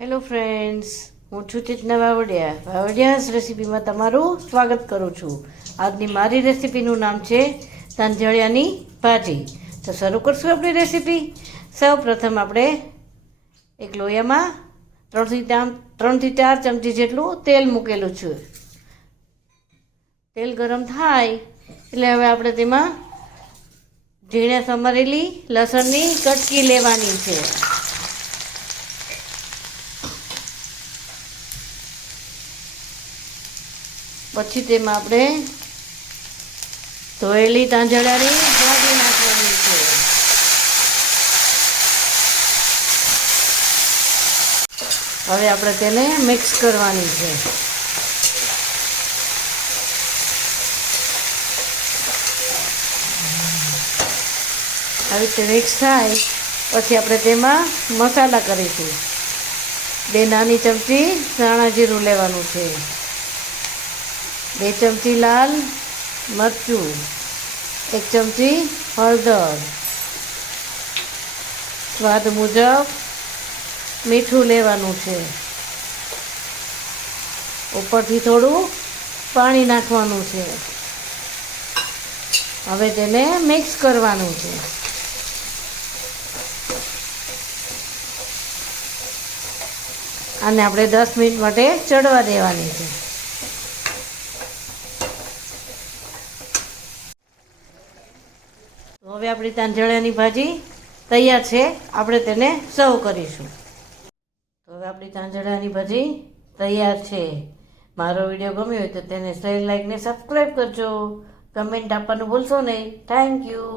Hello friends, હું છું ચેતના વાવડિયાસ રેસીપીમાં તમારું સ્વાગત કરું છું. આજની મારી રેસીપીનું નામ છે તાંજળિયાની ભાજી. તો શરૂ કરશું આપણી રેસીપી. સૌ પ્રથમ આપણે એક લોયામાં 3 થી 4 ચમચી જેટલું તેલ મૂકેલું છે. તેલ ગરમ થાય એટલે હવે આપણે તેમાં ઝીણે સમારેલી લસણની કટકી લેવાની છે. પછી તેમાં આપણે ધોયેલી તાંજળિયાની ભાજી નાખવાની છે. હવે આપણે તેને મિક્સ કરવાની છે. આવી રીતે મિક્સ થાય પછી આપણે તેમાં મસાલા કરીશું. 2 નાની ચમચી ધાણા જીરું લેવાનું છે. 2 ચમચી લાલ મરચું, 1 ચમચી હળદર, સ્વાદ મુજબ મીઠું લેવાનું છે. ઉપરથી થોડું પાણી નાખવાનું છે. હવે તેને મિક્સ કરવાનું છે. અને આપણે 10 મિનિટ માટે ચડવા દેવાની છે. હવે આપણી તાંજળિયાની ભાજી તૈયાર છે. આપણે તેને સર્વ કરીશું. તો હવે આપણી તાંજળિયાની ભાજી તૈયાર છે. મારો વિડીયો ગમ્યો હોય તો તેને શેર, લાઈક ને સબસ્ક્રાઈબ કરજો. કમેન્ટ આપવાનું ભૂલશો નહીં. Thank you.